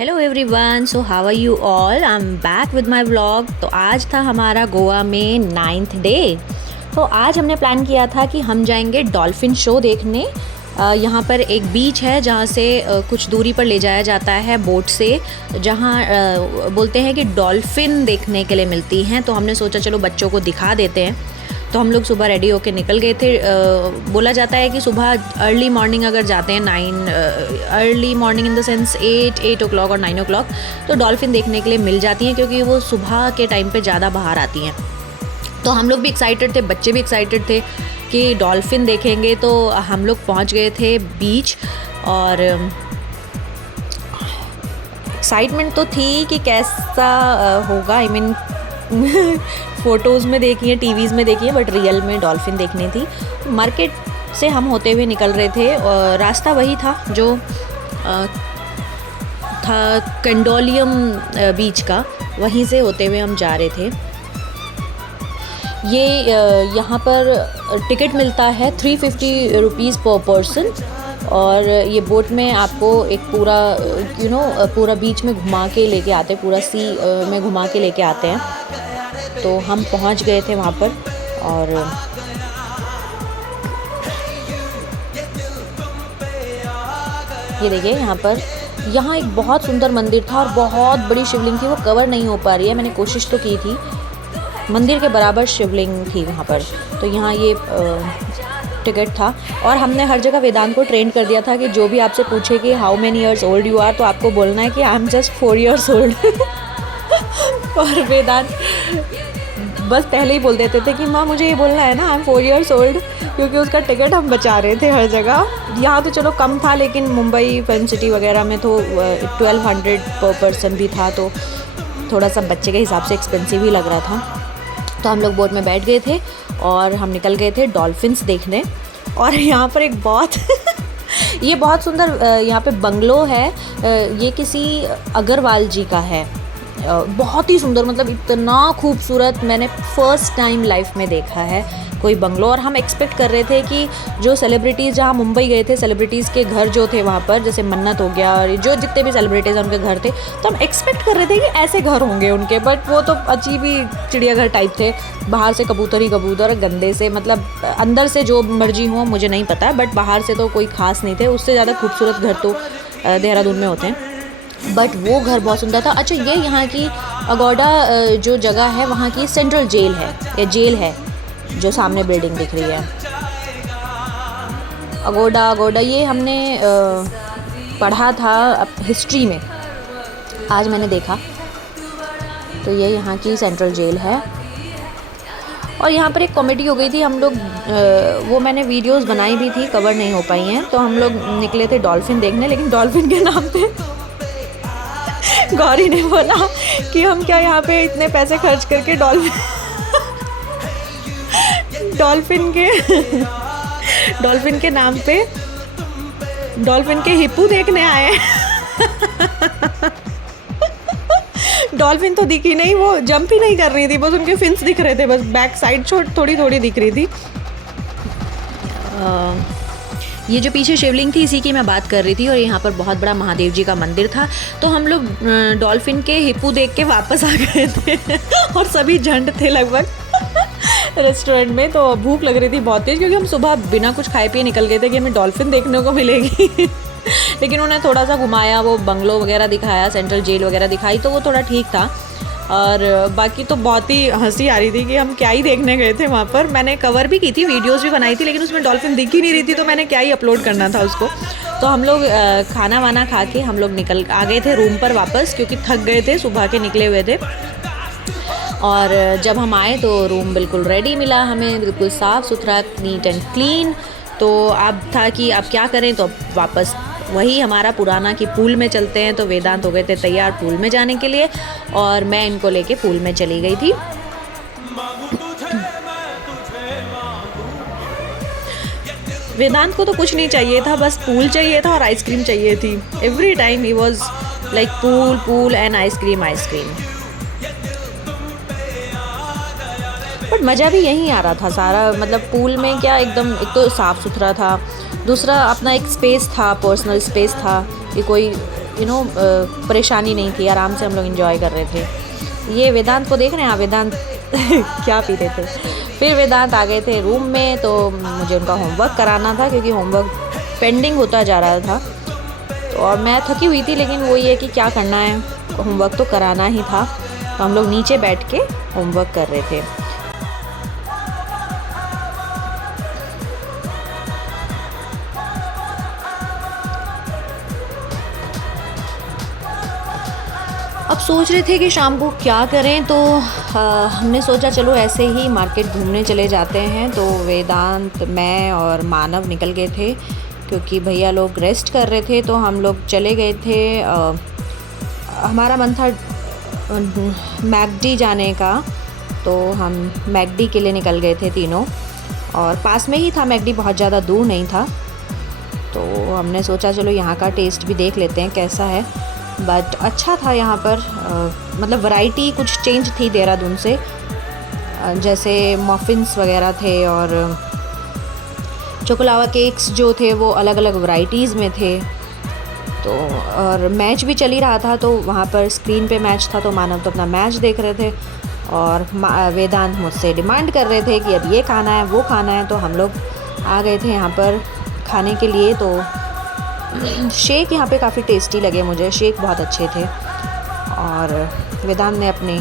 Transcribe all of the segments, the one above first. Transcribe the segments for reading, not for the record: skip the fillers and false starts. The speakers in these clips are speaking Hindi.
Hello everyone, so how are you all. I am back with my vlog. तो आज था हमारा गोवा में 9th डे। तो आज हमने प्लान किया था कि हम जाएंगे डॉल्फिन शो देखने। यहाँ पर एक बीच है जहाँ से कुछ दूरी पर ले जाया जाता है बोट से, जहाँ बोलते हैं कि डॉल्फिन देखने के लिए मिलती हैं। तो हमने सोचा चलो बच्चों को दिखा देते हैं। तो हम लोग सुबह रेडी होके निकल गए थे। बोला जाता है कि सुबह अर्ली मॉर्निंग अगर जाते हैं early morning in the sense 8 o'clock और 9 o'clock, तो डॉल्फिन देखने के लिए मिल जाती हैं, क्योंकि वो सुबह के टाइम पे ज़्यादा बाहर आती हैं। तो हम लोग भी एक्साइटेड थे, बच्चे भी एक्साइटेड थे कि डॉल्फिन देखेंगे। तो हम लोग पहुंच गए थे बीच, और एक्साइटमेंट तो थी कि कैसा होगा। आई मीन फ़ोटोज़ में देखी है, टीवीज़ में देखी है, बट रियल में डॉल्फिन देखनी थी। मार्केट से हम होते हुए निकल रहे थे, और रास्ता वही था जो था कंडोलियम बीच का, वहीं से होते हुए हम जा रहे थे। ये यहाँ पर टिकट मिलता है 350 रुपीज़ पर पर्सन, और ये बोट में आपको एक पूरा पूरा बीच में घुमा के लेके आते हैं, पूरा सी में घुमा के लेके आते हैं। तो हम पहुंच गए थे वहाँ पर, और ये देखिए यहाँ एक बहुत सुंदर मंदिर था, और बहुत बड़ी शिवलिंग थी। वो कवर नहीं हो पा रही है, मैंने कोशिश तो की थी। मंदिर के बराबर शिवलिंग थी वहाँ पर। तो यहाँ ये टिकट था, और हमने हर जगह वेदांत को ट्रेन कर दिया था कि जो भी आपसे पूछे कि how many years old you are, तो आपको बोलना है कि I am just 4 years old। और वेदांत बस पहले ही बोल देते थे कि माँ मुझे ये बोलना है ना आई एम 4 years old, क्योंकि उसका टिकट हम बचा रहे थे हर जगह। यहाँ तो चलो कम था, लेकिन मुंबई फिल्म सिटी वगैरह में तो 1200 पर पर्सन भी था, तो थोड़ा सा बच्चे के हिसाब से एक्सपेंसिव ही लग रहा था। तो हम लोग बोट में बैठ गए थे, और हम निकल गए थे डॉल्फिन्स देखने। और यहाँ पर एक बहुत ये बहुत सुंदर यहाँ पे बंगलो है। ये किसी अग्रवाल जी का है। बहुत ही सुंदर, मतलब इतना खूबसूरत मैंने फ़र्स्ट टाइम लाइफ में देखा है कोई बंगलो। और हम एक्सपेक्ट कर रहे थे कि जो सेलिब्रिटीज़, जहाँ मुंबई गए थे, सेलिब्रिटीज़ के घर जो थे वहाँ पर, जैसे मन्नत हो गया और जो जितने भी सेलिब्रिटीज़ हैं उनके घर थे, तो हम एक्सपेक्ट कर रहे थे कि ऐसे घर होंगे उनके। बट वो तो अजीब ही चिड़ियाघर टाइप थे। बाहर से कबूतर ही कबूतर, गंदे से, मतलब अंदर से जो मर्जी हो मुझे नहीं पता है, बट बाहर से तो कोई ख़ास नहीं थे। उससे ज़्यादा खूबसूरत घर तो देहरादून में होते हैं, बट वो घर बहुत सुंदर था। अच्छा, ये यहाँ की अगोड़ा जो जगह है वहाँ की सेंट्रल जेल है, या जेल है जो सामने बिल्डिंग दिख रही है। अगोड़ा ये हमने पढ़ा था हिस्ट्री में, आज मैंने देखा। तो ये यहाँ की सेंट्रल जेल है। और यहाँ पर एक कॉमेडी हो गई थी। हम लोग वो मैंने वीडियोस बनाई भी थी, कवर नहीं हो पाई हैं। तो हम लोग निकले थे डॉल्फिन देखने, लेकिन डॉल्फिन के नाम पे गौरी ने बोला कि हम क्या यहाँ पे इतने पैसे खर्च करके डॉल्फिन के नाम पे डॉल्फिन के हिप्पू देखने आए। डॉल्फिन तो दिखी नहीं, वो जंप ही नहीं कर रही थी, बस उनके फिन्स दिख रहे थे, बस बैक साइड थोड़ी थोड़ी दिख रही थी। ये जो पीछे शिवलिंग थी, इसी की मैं बात कर रही थी। और यहाँ पर बहुत बड़ा महादेव जी का मंदिर था। तो हम लोग डॉल्फिन के हिप्पू देख के वापस आ गए थे। और सभी झंड थे लगभग रेस्टोरेंट में। तो भूख लग रही थी बहुत तेज़, क्योंकि हम सुबह बिना कुछ खाए पिए निकल गए थे कि हमें डॉल्फिन देखने को मिलेगी। लेकिन उन्हें थोड़ा सा घुमाया, वो बंगलो वगैरह दिखाया, सेंट्रल जेल वगैरह दिखाई, तो वो थोड़ा ठीक था। और बाकी तो बहुत ही हंसी आ रही थी कि हम क्या ही देखने गए थे वहाँ पर। मैंने कवर भी की थी, वीडियोस भी बनाई थी, लेकिन उसमें डॉल्फिन दिख ही नहीं रही थी, तो मैंने क्या ही अपलोड करना था उसको। तो हम लोग खाना वाना खा के हम लोग निकल आ गए थे रूम पर वापस, क्योंकि थक गए थे, सुबह के निकले हुए थे। और जब हम आए तो रूम बिल्कुल रेडी मिला हमें, बिल्कुल साफ़ सुथरा, नीट एंड क्लीन। तो अब था कि अब क्या करें, तो वापस वही हमारा पुराना कि पूल में चलते हैं। तो वेदांत हो गए थे तैयार पूल में जाने के लिए, और मैं इनको लेके पूल में चली गई थी। वेदांत को तो कुछ नहीं चाहिए था, बस पूल चाहिए था और आइसक्रीम चाहिए थी। Every time he was like pool and ice cream. But मज़ा भी यहीं आ रहा था सारा, मतलब पूल में क्या, एकदम एक तो साफ़ सुथरा था, दूसरा अपना एक स्पेस था, पर्सनल स्पेस था कि कोई परेशानी नहीं थी, आराम से हम लोग एंजॉय कर रहे थे। ये वेदांत को देख रहे हैं आप, वेदांत क्या पी रहे थे। फिर वेदांत आ गए थे रूम में, तो मुझे उनका होमवर्क कराना था क्योंकि होमवर्क पेंडिंग होता जा रहा था। तो और मैं थकी हुई थी, लेकिन वो ये कि क्या करना है, होमवर्क तो कराना ही था। तो हम लोग नीचे बैठ के होमवर्क कर रहे थे। अब सोच रहे थे कि शाम को क्या करें, तो हमने सोचा चलो ऐसे ही मार्केट घूमने चले जाते हैं। तो वेदांत, मैं और मानव निकल गए थे क्योंकि भैया लोग रेस्ट कर रहे थे। तो हम लोग चले गए थे, हमारा मन था मैकडी जाने का, तो हम मैकडी के लिए निकल गए थे तीनों। और पास में ही था मैकडी, बहुत ज़्यादा दूर नहीं था। तो हमने सोचा चलो यहाँ का टेस्ट भी देख लेते हैं कैसा है। बट अच्छा था यहाँ पर, मतलब वैरायटी कुछ चेंज थी देहरादून से। जैसे मफ़िन्स वगैरह थे और चोकोलावा केक्स जो थे वो अलग अलग वैराइटीज़ में थे। तो और मैच भी चल ही रहा था, तो वहाँ पर स्क्रीन पे मैच था, तो मानव तो अपना मैच देख रहे थे और वेदांत मुझसे डिमांड कर रहे थे कि अब ये खाना है वो खाना है। तो हम लोग आ गए थे यहाँ पर खाने के लिए। तो शेक यहाँ पे काफ़ी टेस्टी लगे मुझे, शेक बहुत अच्छे थे। और वेदांत ने अपने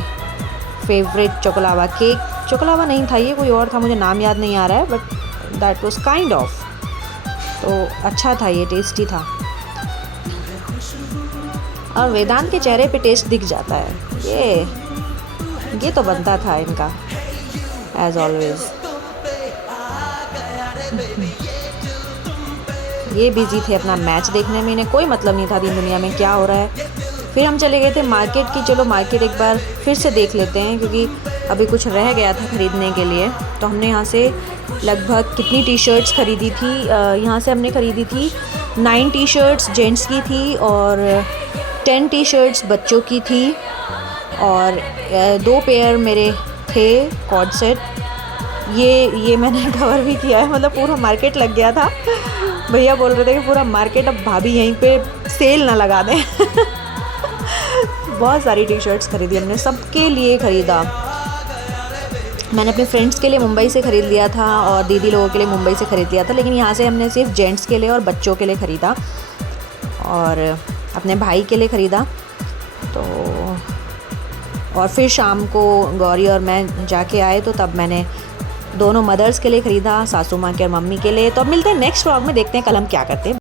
फेवरेट चोकोलावा केक, चोकोलावा नहीं था ये, कोई और था, मुझे नाम याद नहीं आ रहा है, but that was kind of, तो अच्छा था, ये टेस्टी था। और वेदांत के चेहरे पे टेस्ट दिख जाता है, ये तो बनता था इनका एज ऑलवेज। ये बिजी थे अपना मैच देखने में, इन्हें कोई मतलब नहीं था दिन दुनिया में क्या हो रहा है। फिर हम चले गए थे मार्केट की, चलो मार्केट एक बार फिर से देख लेते हैं क्योंकि अभी कुछ रह गया था ख़रीदने के लिए। तो हमने यहाँ से लगभग कितनी टी शर्ट्स ख़रीदी थी, यहाँ से हमने ख़रीदी थी 9 टी शर्ट्स जेंट्स की थी और 10 टी शर्ट्स बच्चों की थी और 2 पेयर मेरे थे कॉर्ड सेट। ये मैंने कवर भी किया है, मतलब पूरा मार्केट लग गया था। भैया बोल रहे थे कि पूरा मार्केट, अब भाभी यहीं पे सेल ना लगा दें। बहुत सारी टी शर्ट्स खरीदी हमने, सबके लिए ख़रीदा। मैंने अपने फ्रेंड्स के लिए मुंबई से ख़रीद लिया था और दीदी लोगों के लिए मुंबई से ख़रीद लिया था, लेकिन यहाँ से हमने सिर्फ जेंट्स के लिए और बच्चों के लिए ख़रीदा और अपने भाई के लिए ख़रीदा। तो और फिर शाम को गौरी और मैं जाके आए, तो तब मैंने दोनों मदर्स के लिए ख़रीदा, सासू माँ के और मम्मी के लिए। तो अब मिलते हैं नेक्स्ट व्लॉग में, देखते हैं कल हम क्या करते हैं।